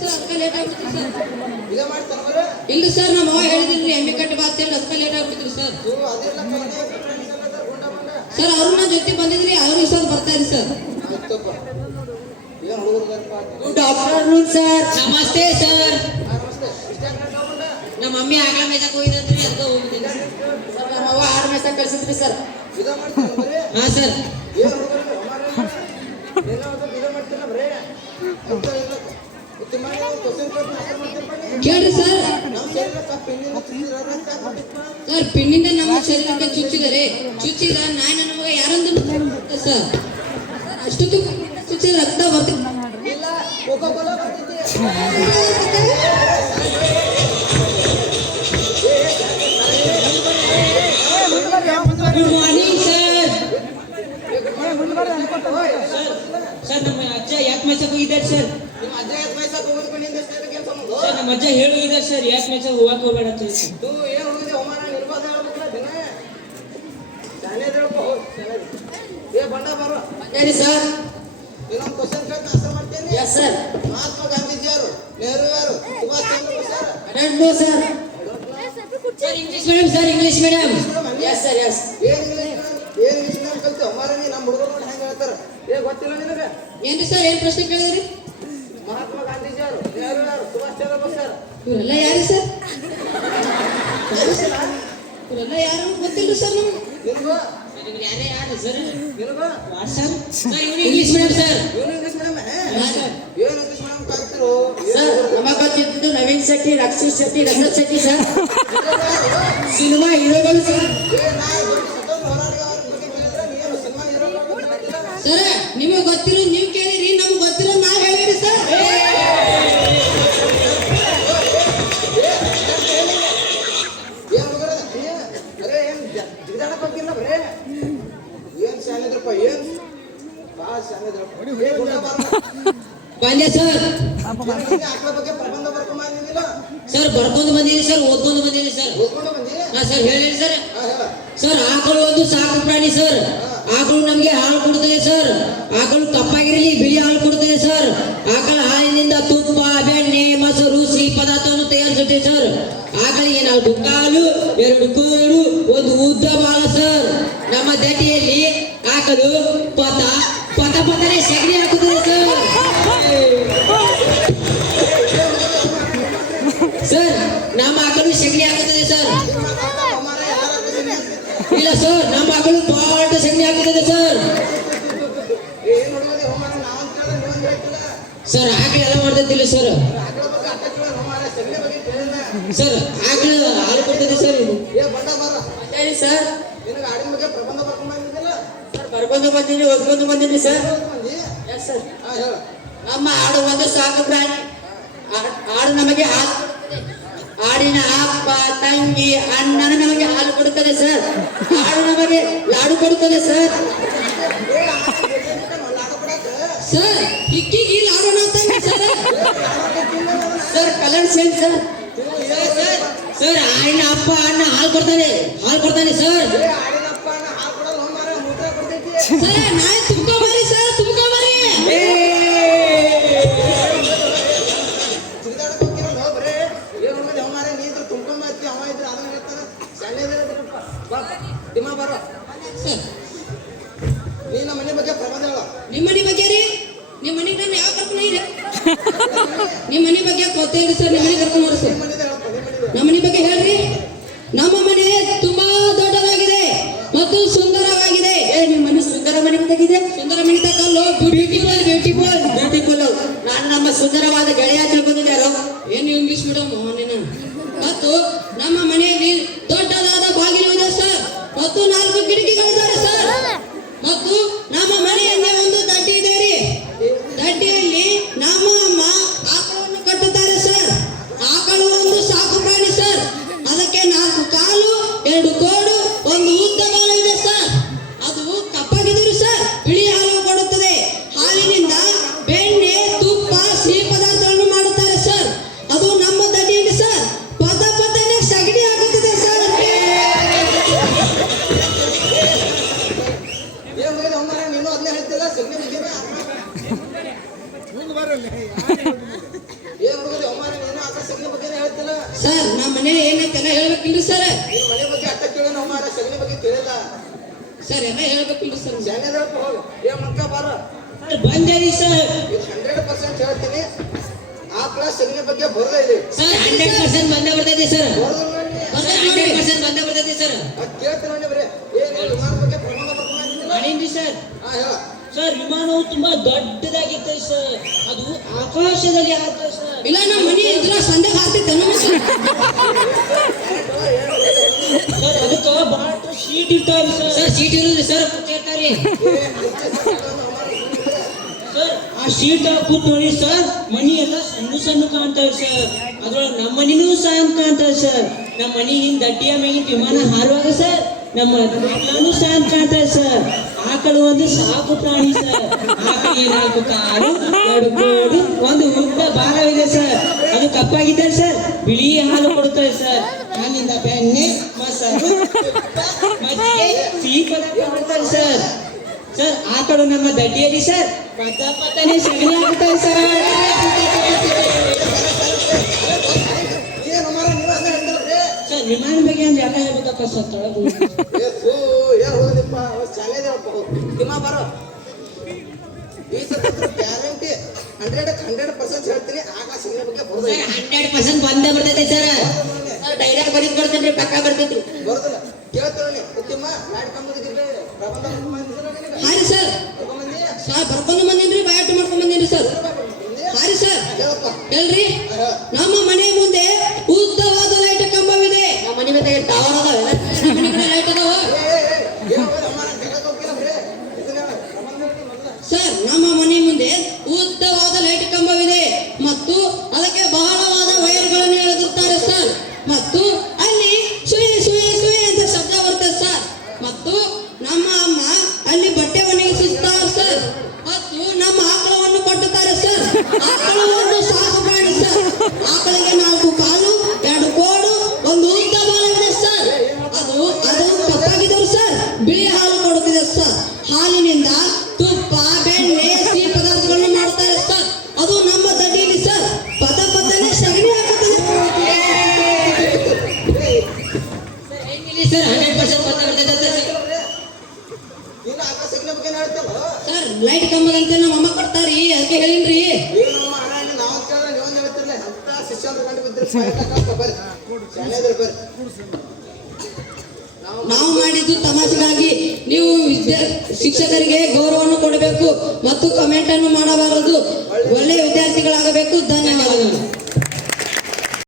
Sir ಅದಕ್ಕೆ late ಆಗ್ಬಿಡ್ತು sir. ಇದ ಮಾಡ್ತಾನ ಬರ ಇಲ್ಲ ಸರ್ ನಮ್ಮ ಅವ್ವ ಹೇಳಿದ್ರಿ ಎಮ್ಮೆ ಕಟ್ಟಿ ಬಾ ಅಂತೇಳಿ ಅದಕ್ಕೆ ಲೇಟ್ ಆಗ್ಬಿಡ್ತು ಸರ್. ಅದೆಲ್ಲ ಫ್ರೆಂಡ್ಸ್ ಎಲ್ಲ ಗುಂಡ ಬಂದ ಸರ್ ಅವ್ರು ನನ್ನ ಜೊತೆ ಬಂದಿದ್ರಿ ಅವ್ರಿಗೆ ಸರ್ ಬರ್ತಾರೆ ಸರ್. ಆಯ್ತಪ್ಪ ಏನು ಹುಡುಗರಪ್ಪ ಗುಡ್ ಆಫ್ಟರ್ನೂನ್ ಸರ್. ನಮಸ್ತೆ ಸರ್. ನಮಸ್ತೆ ಇಷ್ಟ ಕಂಡ ನಮ್ಮ ಮಮ್ಮಿ ಆಗಳ ಮೇಸಕ್ಕೆ ಹೋಗಿದ್ರಿ ಅದಕ್ಕೆ ಹೋಗಿದ್ದೀನಿ ಸರ್. ನಮ್ಮ ಅವ್ವ ಆಡ ಮೇಸಕ್ಕೆ ಕಳ್ಸಿದ್ರಿ ಸರ್. ಇದ ಮಾಡ್ತಾನ ಬರೇ ಹಾ ಸರ್. ಏನು ಹುಡುಗರು ಹಮಾರ ಏನೋ ಅದು ಇದ ಮಾಡ್ತಾನ ಬರೇ ಅಂತ ಇಲ್ಲ तुम्हारे क्वेश्चन पेपर आंसर ಮಾಡ್ತಿರ್ತೀನಿ ಕೇಳ್ರಿ ಸರ್. ನಮ್ಮ ಶರೀರಕ್ಕೆ ಪಿನ್ನಿಂದ ಚುಚ್ಚಿದ್ರಕ್ಕ ಸರ್ ಪಿನ್ನಿಂದ ನಮ್ಮ ಶರೀರಕ್ಕೆ ಚುಚ್ಚಿದರೆ ಚುಚ್ಚಿದ ನಾಯಿ ನನ್ನ ಮಗ ಯಾರಂದು ಸರ್ ಅಷ್ಟೊತ್ತು ಚುಚ್ಚಿದ ರಕ್ತ ಬರ್ತಿಲ್ಲ. ಇಲ್ಲ ಕೋಕೋ ಕೋಲಾ ಬರ್ತಿದೆ ಗುಡ್ ಮಾರ್ನಿಂಗ್ ಸರ್. ಸರ್ ನಮ್ಮ ಅಜ್ಜ ಯಾಕೆ ಮೇಸಕ್ಕೆ ಹೋಗಿದ್ದಾರೆ ಸರ್? ನಿಮ್ಮ ಅಜ್ಜ ಎತ್ ಪೈಸಾ ಹೋಗೋದು ನಿಂದ ಎಷ್ಟು ಕೆಲಸ ಮಾಡೋದು ಸರ್ ನಮ್ಮ ಅಜ್ಜ ಹೇಳಿದ್ದಾರೆ ಸರ್ ಯಾಕೆ ಮೇಸಕ್ಕೆ ಹೋಗಕ್ಕೆ ಹೋಗಬೇಡ ಅಂತ ಹೇಳಿ ಸರ್. ತೂ ಏನು ಹೋಗಿದೆ ಅವಮಾನ ನಿರ್ಬಂಧ ಹೇಳ್ಬೇಕಲ್ಲ ದಿನ ಶಾಲೆ ಹೇಳ್ಕೊ ಏ ಬಂಡ ಬರೋ ಬಂದೇರಿ ಸರ್. ಇನ್ನೊಂದು ಕ್ವಶನ್ ಕೇಳ್ತಾ ಆನ್ಸರ್ ಮಾಡ್ತೇನೆ. Yes sir. ಮಹಾತ್ಮ ಗಾಂಧೀಜಿ ಯಾರು, ನೆಹರು ಯಾರು, ಸುಭಾಷ್ ಚಂದ್ರ ಬೋಸ್ ಯಾರು? I don't know sir. Sir English medium sir English medium. Yes sir yes. ಏನ್ ಇಂಗ್ಲಿಷ್ ಮೀಡಿಯಂ ಕಲ್ತು ಅಮ್ಮಾರ ನೀ ನಮ್ಮ ಹುಡುಗರು ನೋಡಿ ಹೆಂಗೆ ಹೇಳ್ತಾರೆ ಏ ಗೊತ್ತಿಲ್ಲ ನಿನಗೆ? ಏನ್ರಿ ಸರ್ ಏನ್ ಪ್ರಶ್ನೆ ಕೇಳಿದ್ರಿ? ಮಹಾತ್ಮ ಗಾಂಧೀಜಿ ಯಾರು, ನೆಹರು ಯಾರು, ಸುಭಾಷ್ ಚಂದ್ರ ಬೋಸ್ ಯಾರು? ಇವರೆಲ್ಲ ಯಾರು ಸರ್? ಇವರೆಲ್ಲ ಯಾರು ಗೊತ್ತಿಲ್ಲ ಸರ್ ನಮ್ಗೆ. ನಿನಗೂ ಯಾರೇ ಯಾರು ಸರ್? ನಿನಗೂ ವಾಟ್ಸಪ್ ಸರ್ ಇವ್ರು ಇಂಗ್ಲಿಷ್ ಮೀಡಿಯಂ ಸರ್. ಇವನು ಇಂಗ್ಲಿಷ್ ಮೀಡಿಯಂ ಸರ್. ಏನು ಇಂಗ್ಲಿಷ್ ಮೀಡಿಯಂ ಕಲ್ತಿರು ಸರ್ ನಮಗೆ ಗೊತ್ತಿದ್ದು ನವೀನ್ ಶೆಟ್ಟಿ, ರಕ್ಷಿತ್ ಶೆಟ್ಟಿ, ರಜತ್ ಶೆಟ್ಟಿ ಸರ್. ಸಿನಿಮಾ ಹೀರೋಗಳು ಸರ್. ಸರ್ ನಿಮಗೆ ಗೊತ್ತಿರೋ ನೀವು ಕೇಳಿರಿ, ನಮ್ಗೆ ಗೊತ್ತಿರೋ ನಾವು ಹೇಳಿರಿ ಸರ್. ಬಂದೆ ಸರ್. ಸರ್ ಬರ್ಕೊಂಡು ಬಂದೀನಿ ಸರ್, ಓದ್ಕೊಂಡು ಬಂದೀನಿ ಸರ್. ಹಾ ಸರ್ ಹೇಳಿ ಸರ್. ಸರ್ ಆಕಳು ಒಂದು ಸಾಕು ಪ್ರಾಣಿ ಸರ್. ಆಕಳು ನಮಗೆ ಹಾಲು ಕೊಡುತ್ತದೆ ಸರ್. ಆಕಳು ಕಪ್ಪಾಗಿರಲಿ ಬಿಳಿ ಹಾಲು ಕೊಡುತ್ತದೆ ಸರ್. ಆಕಳ ಹಾಲಿನಿಂದ ತುಪ್ಪ, ಬೆಣ್ಣೆ, ಮೊಸರು, ಸಿಹಿ ಪದಾರ್ಥವನ್ನು ತಯಾರಿಸುತ್ತೆ ಸರ್. ಆಕಳಿಗೆ 4 ಕಾಲು, 2 ಕೂರು, 1 ಉದ್ದ ಬಾಲ ಸರ್. ನಮ್ಮ ದಟ್ಟಿಯಲ್ಲಿ ಆಕಳು ಪತನೆ ಸಗಣಿ ಹಾಕುತ್ತದೆ ಸರ್. ಸರ್ ನಮ್ಮ ಆಕಳು ಸಗಣಿ ಹಾಕುತ್ತದೆ ಸರ್. ಇಲ್ಲ ಸರ್ ನಮ್ಮ ಆಕಳು ಪಾಟ ಸಗಣಿ ಹಾಕುತ್ತದೆ ಸರ್. ಸರ್ ಆಕಳು ಎಲ್ಲ ಮಾಡ್ತಿಲ್ಲ ಸರ್. ಸರ್ ಆಕಳು ಹಾಲು ಕೊಡ್ತದೆ ಸರ್. ಇದು ಹೇಳಿ ಸರ್. ಸರ್ ಬರ್ಕೊಂಡು ಬಂದಿನಿ, ಓದ್ಕೊಂಡು ಬಂದಿನಿ ಸರ್. Yes sir. ನಮ್ಮ ಆಡು ಒಂದು ಸಾಕು ಪ್ರಾಣಿ. ಆಡು ನಮಗೆ ಹಾಲು ಕೊಡುತ್ತದೆ. ಆಡಿನ ಅಪ್ಪ, ತಂಗಿ, ಅಣ್ಣನ ನಮಗೆ ಹಾಲು ಕೊಡುತ್ತದೆ ಸರ್. ಆಡು ನಮಗೆ ಲಾಡು ಕೊಡುತ್ತದೆ ಸರ್. ಸರ್ ಹಿಕ್ಕಿಗೆ laddu sir. Sir colour same sir. Sir ಆಡಿನ ಅಪ್ಪ ಅಣ್ಣ ಹಾಲು ಕೊಡ್ತಾನೆ ಸರ್. ಸರ್ ನಾಯಿ ತುಂಬ್ಕೊಂಬರಿ ಸರ್, ತುಂಬ್ಕೊಂಬರಿ. ನಿಮ್ಮ ಮನೆ ಬಗ್ಗೆ ಪ್ರಬಂಧ ಹೇಳ. ನಿಮ್ಮ ಮನೆ ಬಗ್ಗೆ ರೀ? ನಿಮ್ಮ ಮನೆಗೆ ನಾನು ಯಾವ ಕರ್ಕೊಂಡು ಇದೆ? ನಿಮ್ಮ ಮನೆ ಬಗ್ಗೆ ಗೊತ್ತಿಲ್ಲ ಸರ್. ನಿಮ್ಮ ಮನೆ ಕರ್ಕೊಂಡು ಹೋಗ್ರಿ ಸರ್. ನಮ್ಮ ಮನೆ ಬಗ್ಗೆ ಹೇಳ್ರಿ. ನಮ್ಮ ಮನೆ ತುಂಬಾ ದೊಡ್ಡದಾಗಿದೆ ಮತ್ತು ಸುಂದರವಾಗಿದೆ. ನಿಮ್ಮ ಮನೆ ಸುಂದರ ಮನೆ ಬಂದಾಗಿದೆ. ಸುಂದರ ಮನೆ ತಕ್ಕಲ್ಲು ಬ್ಯೂಟಿಫುಲ್ ಬ್ಯೂಟಿಫುಲ್ ಬ್ಯೂಟಿಫುಲ್. ನಾನು ನಮ್ಮ ಸುಂದರವಾದ ಗೆಳೆಯ ತಿಳ್ಕೊಂಡಿದ್ದಾರೋ ಏನು ಇಂಗ್ಲಿಷ್ ಮೀಡಿಯಂ ನೀನು. ಮತ್ತು ನಮ್ಮ ಮನೆಯಲ್ಲಿ ದೊಡ್ಡದಾದ ಬಾಗಿಲು ಇದೆ ಸರ್ ಮತ್ತು 4 ಕಿಟಕಿಗಳಿದ್ದಾರೆ ಸರ್. ಮತ್ತು ನಮ್ಮ ಮನೆಯಲ್ಲಿ ಒಂದು ದಡ್ಡಿ ಇದೆ ರೀ. ದಡ್ಡಿಯಲ್ಲಿ ನಮ್ಮ ಅಮ್ಮ ಆಕಳವನ್ನು ಕಟ್ಟುತ್ತಾರೆ ಸರ್. ಆಕಳು ಒಂದು ಸಾಕು ಪ್ರಾಣಿ ಸರ್. ಅದಕ್ಕೆ 4 ಕಾಲು, 2 ಕೋಡು, 1 ಉದ್ದ ಬಾಲ ಇದೆ ಸರ್. ಅದು ಕಪ್ಪಾಗಿದ್ದೀರಿ ಸರ್. ಬಿಳಿ ಹಾಲು ಕೊಡುತ್ತದೆ. ಹಾಲಿನಿಂದ ಬೆಣ್ಣೆ, ತುಪ್ಪ, ಸಿಹಿ ಪದಾರ್ಥಗಳನ್ನು ಮಾಡುತ್ತಾರೆ ಸರ್. ಅದು ನಮ್ಮ ದಡ್ಡಿಯಲ್ಲಿ ಸರ್. ಪದನೆ ಸಗಣಿ ಆಗುತ್ತದೆ ಸರ್. ನೀನು ಅದನ್ನೇ ಹೇಳ್ತಿಲ್ಲ ಸಗಣಿ ಬಗ್ಗೆ ಹೇಳ್ಬೇಕಿಲ್ರಿ ಸರ್ ನಿನ್ ಮನೆ ಬಗ್ಗೆ ಅಟ್ಟ ಕೇಳಿ ನಾವು ಮಾರ ಸಗಣಿ ಬಗ್ಗೆ ಕೇಳಿಲ್ಲ ಸರ್ ಎಲ್ಲ ಹೇಳ್ಬೇಕಿಲ್ರಿ ಸರ್ ಶಾನೆ ಹೋಗು ಏ ಮಕ್ಕ ಬಾರ ಸರ್ ಬಂದೇರಿ ಸರ್ ಇದು 100% ಹೇಳ್ತೀನಿ ಆಕಳ ಸಗಣಿ ಬಗ್ಗೆ ಬರೋದೇ ಇದೆ ಸರ್ 100% ಬಂದೇ ಬರ್ತೈತಿ ಸರ್ ಬರೋದು ನೋಡಿ 100% ಬಂದೇ ಬರ್ತೈತಿ ಸರ್ ಅದು ಕೇಳ್ತೀನಿ ನೋಡಿ ಬರೀ ಏನು ವಿಮಾನ ಬಗ್ಗೆ ಪ್ರಮಾಣ ಬರ್ಕೊಂಡು ಮಾಡೀನ್ರಿ ಸರ್ ಹಾಂ ಹೇಳ ಸರ್ ವಿಮಾನವು ತುಂಬಾ ದೊಡ್ಡದಾಗಿತ್ತು ಸರ್ ಅದು ಆಕಾಶದಲ್ಲಿ ಹಾರ್ತದೆ ಸರ್ ಇಲ್ಲ ನಮ್ಮ ಮನೆ ಇದ್ರ ಸಂಧ್ಯಾಗ ಹಾಕ್ತಿದ್ದೆ ನಮ್ಮ ಸರ್ ಸರ್ ಅದಕ್ಕೆ ಬಹಳಷ್ಟು ಸೀಟ್ ಇರ್ತಾವ್ರಿ ಸರ್ ಸರ್ ಸೀಟ್ ಇರೋದ್ರಿ ಸರ್ ಕೂತಿರ್ತಾರ್ರಿ ಸರ್ ಆ ಸೀಟ್ ಕೂತ್ ನೋಡಿ ಸರ್ ಮನಿ ಎಲ್ಲ ಸಣ್ಣ ಸಣ್ಣ ಕಾಣ್ತಾವೆ ಸರ್ ಅದ್ರೊಳಗೆ ನಮ್ಮ ಮನಿನೂ ಸಣ್ಣ ಕಾಣ್ತಾವೆ ಸರ್ ನಮ್ಮ ಮನಿ ಹಿಂದ್ ದಡ್ಡಿಯ ಮೇಗಿನ ವಿಮಾನ ಹಾರುವಾಗ ಸರ್ ನಮ್ಮ ಆಕಳನು ಸಣ್ಣ ಕಾಣ್ತಾವೆ ಸರ್ ಆಕಳು ಒಂದು ಸಾಕು ಪ್ರಾಣಿ ಸರ್ ಆಕಳಿಗೆ 4 ಕಾಲು 2 ಗೋಡು ಒಂದು ಉದ್ದ ಭಾಗವಿದೆ ಸರ್ ಅದು ಕಪ್ಪಾಗಿದೆ ಸರ್ ಬಿಳಿ ಹಾಲು ಕೊಡುತ್ತದೆ ಸರ್ ಹಾಲಿಂದ ಬೆಣ್ಣೆ ಮೊಸರು ಮಜ್ಜಿಗೆ ಸಿಹಿ ಪದಾರ್ಥ ಕೊಡ್ತಾರೆ ಸರ್ ಸರ್ ಆಕಳು ನಮ್ಮ ದಡ್ಡಿಯಲ್ಲಿ ಸರ್ ಪತ್ತನೆ ಸಗಣಿ ಆಗುತ್ತದೆ ಸರ್ ಏನು ಮಾರ ನೀವು ಅದೇ ಹೇಳ್ತಾರೇ ಸರ್ ವಿಮಾನ ಬಗ್ಗೆ ಅಂದ್ರೆ ಎಲ್ಲ ಹೇಳ್ಬೇಕಪ್ಪ ಸರ್ ತೊಳಗು ಏ ಥೂ ಏನ್ ಹೋಗದಿಪ್ಪ ಶಾಲೆ ತಿಮ್ಮ ಬಾರೋ ಈ ಸರ್ ಗ್ಯಾರಂಟಿ 100% ಹೇಳ್ತೀನಿ ಆಕಳ ಸಗಣಿ ಬಗ್ಗೆ ಬರೋದೇ ಸರ್ 100% ಬಂದೇ ಬರ್ತೈತೆ ಸರ್ ಡೈರೆಕ್ಟ್ ಬರೀದ್ ಕೊಡ್ತೇನ್ರಿ ಪಕ್ಕ ಬರ್ತೈತ್ರಿ ಬರೋದಿಲ್ಲ ಕೇಳ್ತೀನಿ ತಿಮ್ಮ ನಾಡ್ ಕಂಬದಿದ್ರೆ ಪ್ರಬಂಧ ಮಾಡ್ಕೊಂಡಿದ್ದೀರ ಹಾರಿ ಸರ್ ತಗೊಂಬಂದಿ ಸರ್ ಬರ್ಕೊಂಡು ಬಂದೇನ್ರಿ ಬಾಯಾಟ ಮಾಡ್ಕೊಂಡ್ ಬಂದೇನ್ರಿ ಸರ್ ಹಾರಿ ಸರ್ ಹೇಳಪ್ಪ ಹೇಳ್ರಿ ನಮ್ಮ ಮನೆ ಮುಂದೆ ಉದ್ದವಾದ ಲೈಟ್ ಕಂಬವಿದೆ ನಮ್ಮ ಮನೆ ಮೇಲೆ ಟವರ್ ಅದಾವೆ ನಮ್ಮ ಮನೆ ಕಡೆ ಲೈಟ್ ಅದಾವ ಸರ್ ನಮ್ಮ ಮನೆ ಮುಂದೆ ಉದ್ದವಾದ ಲೈಟ್ ಕಂಬವಿದೆ ಮತ್ತು ಅದಕ್ಕೆ ಬಹಳವಾದ ವೈರ್ಗಳನ್ನು ಎಳೆದಿರ್ತಾರೆ ಸರ್ ಮತ್ತು ಅಲ್ಲಿ ಸುಯಿ ಸುಯಿ ಸುಯಿ ಅಂತ ಶಬ್ದ ಬರ್ತದೆ ಸರ್ ಮತ್ತು ನಮ್ಮ ಅಮ್ಮ ಅಲ್ಲಿ ಬಟ್ಟೆ ಒಣಗಿಸುತ್ತಾರೆ ಸರ್ ಮತ್ತು ನಮ್ಮ ಆಕಳವನ್ನು ಕಟ್ಟುತ್ತಾರೆ ಸರ್ ಆಕಳು ಒಂದು ಸಾಕು ಪ್ರಾಣಿ ಸರ್ ಆಕಳಿಗೆ 4 ಕಾಲು 2 ಕೋಡು ಒಂದು ಉದ್ದ ಬಾಲವಿದೆ ಸರ್ ಅದು ಕಪ್ಪಾಗಿದ್ದವು ಸರ್ ಬಿಳಿ ಹಾಲು ಕೊಡುತ್ತಿದೆ ಸರ್ ಹಾಲಿನಿಂದ ತುಪ್ಪ ಬೆಣ್ಣೆ ಸಿಹಿ ಪದಾರ್ಥಗಳನ್ನು ಮಾಡುತ್ತಾರೆ ಸರ್ ಅದು ನಮ್ಮ ದಡ್ಡಿಯಲ್ಲಿ ಸರ್ ಪದನೆ ಸಗಣಿ ಹಾಕುತ್ತದೆ ಸರ್ 100% ಬಂದೇ ಬರ್ತೈತೆ ನೀನು ಆಕಳ ಸಗಣಿ ಬಗ್ಗೆ ಹೇಳ್ತಲ್ಲ ಸರ್ ಲೈಟ್ ಕಂಬದಂತೆ ನಮ್ಮ ಅಮ್ಮ ಕೊಡ್ತಾರಿ ಅದಕ್ಕೆ ಹೇಳಿನ್ರಿ ಈಗ ನಮ್ಮ ಅಣ್ಣ ನಾವು ಕೇಳಿದ್ರೆ ನೀವು ಹೇಳ್ತಿರಲ್ಲ ಅಂತ ಶಿಷ್ಯಂದ್ರ ಗಂಟು ಬಿದ್ದರೆ ಶಾನೆ ಇದ್ರೆ ಬರ್ರಿ ನಾವು ಮಾಡಿದ್ದು ತಮಾಷೆಗಾಗಿ ನೀವು ಶಿಕ್ಷಕರಿಗೆ ಗೌರವವನ್ನು ಕೊಡಬೇಕು ಮತ್ತು ಕಮೆಂಟ್ ಅನ್ನು ಮಾಡಬಾರದು ಒಳ್ಳೆಯ ವಿದ್ಯಾರ್ಥಿಗಳಾಗಬೇಕು